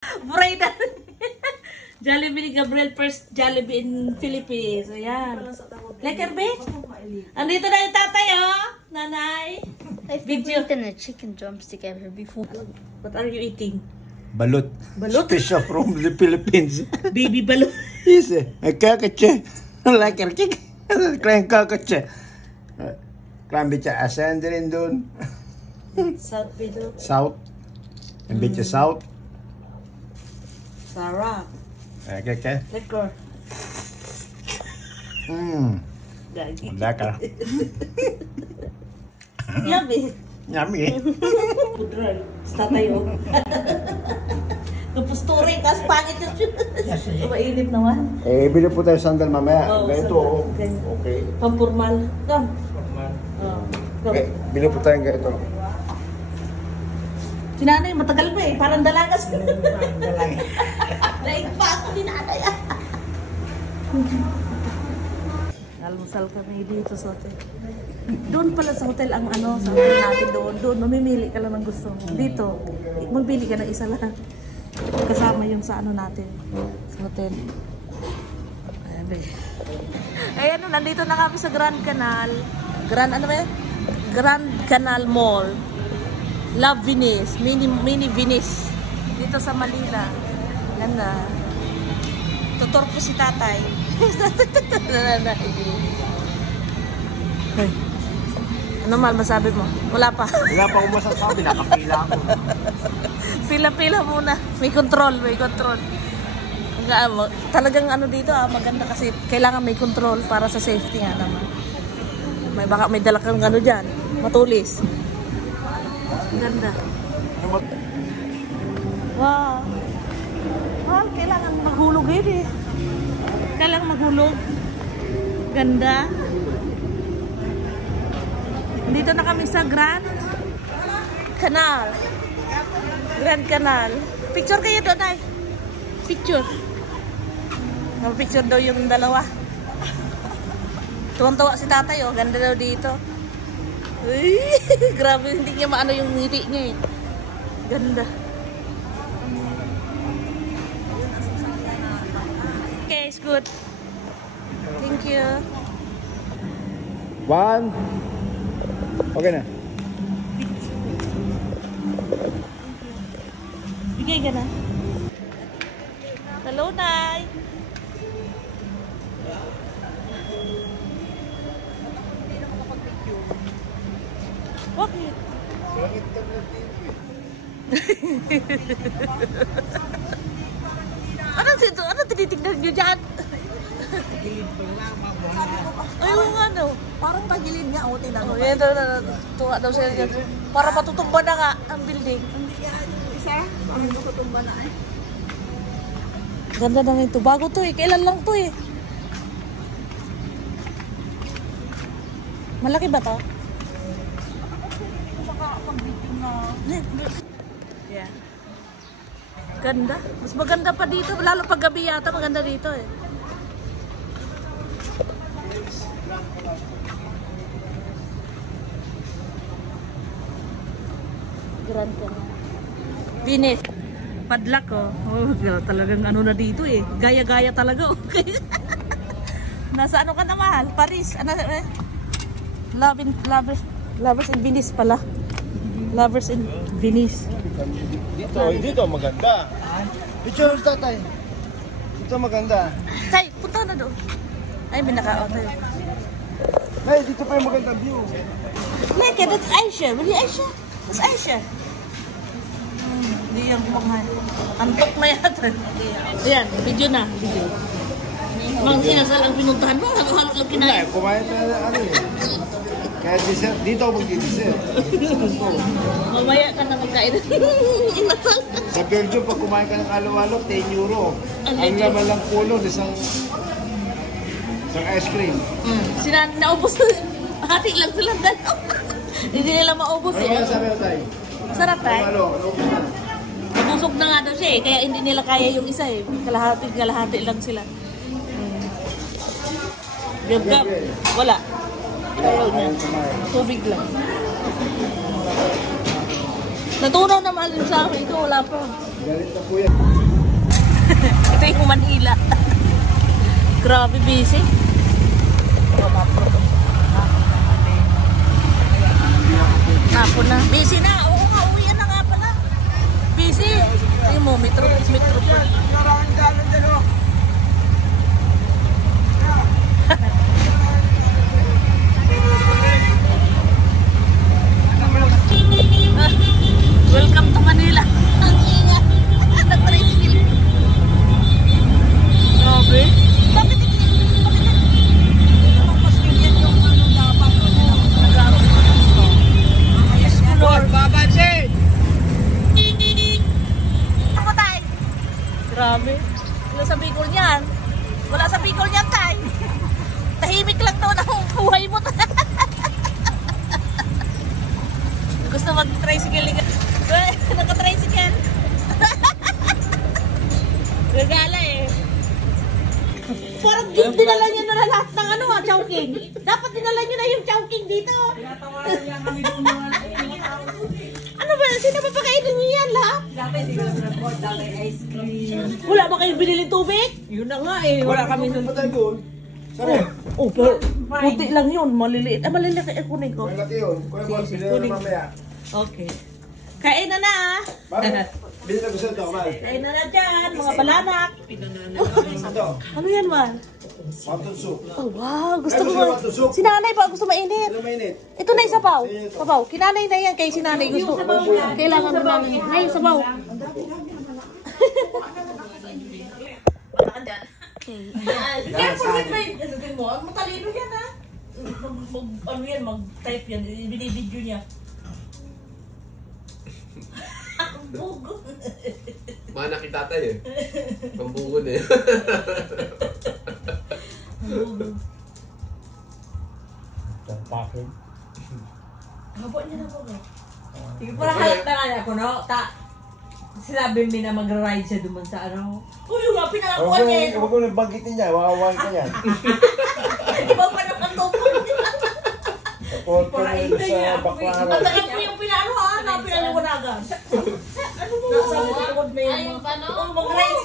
Burayda. Jollibee ni Gabriel, first Jollibee in Philippines. Ayan. Lekker be? Andito na yung tatay, oh. Nanay. I've never eaten a chicken drumstick ever before. What are you eating? Balut. Balut? Special from the Philippines. Baby balut. Yes, kakache. Lekker kik. Kaya kakache. Kaya bicha asan din doon. South Pedro. South. Ang bicha South. Sarah. Kaya. Lekker. Gagi. Lekker. Yummy. Yummy. Pudral. Tatay, oh. Kapusturi, kas pangit yun. Mainit naman. Bili po tayo sandal mamaya. Oh, Ganito, oh. Okay. Okay. Pampurmal. Come. Oh. Bili po tayo ganito. Si nanay, matagal pa eh. Parang dalagas. Laig pa ako ni nanay. Almusal kami dito sa hotel. Doon pala sa hotel ang ano, sa hotel natin doon. Doon, mamimili ka lang ng gusto mo. Dito, magbili ka ng isa lang. Kasama yung sa ano natin. Sa hotel. Ayan ba. Ayan, nandito na kami sa Grand Canal. Ano ba yun? Grand Canal Mall. Love Venice, mini Venice. Dito sa Manila. Ganda. Tutor po si tatay. Hey. Ano mal masabi mo? Wala pa. Wala pa akong masasabi, nakapila ako. Pila-pila muna. May control. Talagang ano dito maganda kasi kailangan may control para sa safety nga naman. Baka may dala kang ano dyan. Matulis. Ganda. Wow. Wow, kailangan maghulog eh. Kailangan maghulog. Ganda. Dito na kami sa Grand Canal. Grand Canal. Picture kayo doon ay. Picture. Picture daw yung dalawa. Tuwang-tuwa si tatay oh. Ganda daw dito. Uy, grabe, hindi niya maano yung ngiti niya eh. Ganda. Okay, it's good. Thank you. One. Okay na. Bigay ka na. Hello, Nay. Bakit? Ano tinitignan nyo dyan? Ayun nga no. Parang pagilid niya, o tinanong. Oh, yan daw, tuwa daw sila dyan. Para matutumba na nga ang building. Hindi yan, isa, parang nakutumba na eh. Ganda na ito. Bago to eh. Kailan lang to eh. Malaki ba to? Yeah. Ganda. Mas maganda pa dito. Lalo pag gabi yata maganda dito eh. Grand Canal. Venice. Padlak oh. Oh, talagang ano na dito eh. Gaya-gaya talaga okay. Nasa ano ka na mahal? Paris. Ano eh? Lovers in Venice pala. Lovers in Venice. Dito maganda. Picture sa tatay. Dito maganda. Tay, punta na doon. Ay, may naka-auto. Hey, dito pa yung maganda view. Look, that's Aisha. Really, Aisha? That's Aisha. Hindi yan kumakain. Antok na yata. Ayan, video na. Video. Mang sinasal ang pinuntahan mo. Halo-halo lang kinain. Kumain tayo ano eh. Kaya dessert, dito ako mag-dessert. Mamaya ka na magkain. Inasal. Sa Belgium, pag kumain ka ng halo-halo, 10 euro. Ang laman lang pulo, isang ice cream. Naubos na. Hati lang sila dalaw. Hindi nila maubos eh. Ano sabi mo tayo? Sarap tayo. Ano? Nabusog na nga daw siya eh. Kaya hindi nila kaya yung isa eh. Kalahati lang sila. Gab-gab. Wala. Ayaw niya. Tubig lang. Natunaw na mahal sa akin. Ito wala pa. Galit na po yan. Ito yung Manila. Grabe, busy. Hapon na. Busy na. Oo nga, uwian na nga pala. Busy. Tingin mo, metro. Welcome to Manila. Ang ingat. Nag-tricycle. Grabe. Bakit mas ganyan yung ano dapat? Nag-aaral ko na ito. Explore. Babansin! Ako tayo. Grabe. Wala sa Bicol niyan. Wala sa Bicol niyan tayo. Tahimik lang daw na buhay mo. Gusto mag-tricycle. Naka-tricycle. Regala eh. Parang dinala niyo na lahat ng ano Chowking. Dapat dinala niyo na yung Chowking dito. Tinatawaran niya kami doon mga Ano ba? Sino ba pakainin niyo yan lahat? dati siguro na po, dati ice cream. Wala ba kayong binili tubig? Yun na nga eh, wala kami nun. Patay doon. Sari. Oh, pero puti lang yun. Maliliit. Maliliit eh, kunin ko. Malaki yun. Kuya Boss, bilhin na mamaya. Okay. Kain na na. Bakit? Bilhin na gusto ito, Kamal. Kain na na dyan, mga balanak. Ito, Ano yan, man? wonton soup. Oh, wow. Gusto Ay, ko gusto mo ito, soup? Si nanay pa gusto mainit. Ano mainit? Ito na yung sabaw. Sabaw. Kinanay na yan kay si nanay gusto. Kailangan mo nanay. Nay, sabaw. Careful with my... Ano mo? Matalino yan, ha? Ano yan? Mag-type yan. Binibidyo niya. Bugo. Mana kita tatay eh. Pambungod eh. Habo niya na po. Sige, parang halap na nga ako, no? Sinabi mo na mag-ride siya duman sa ano. Uy, yung mga pinakakuha niya eh. Huwag mo nang banggitin niya. Wawawan ka niya. Di ba pa naman ito po? Support ko rin sa baklaran. Matagal po yung pinano ha, na pinaliwanagan. Ano mo? Nasa likod na yung mga... Mag-ride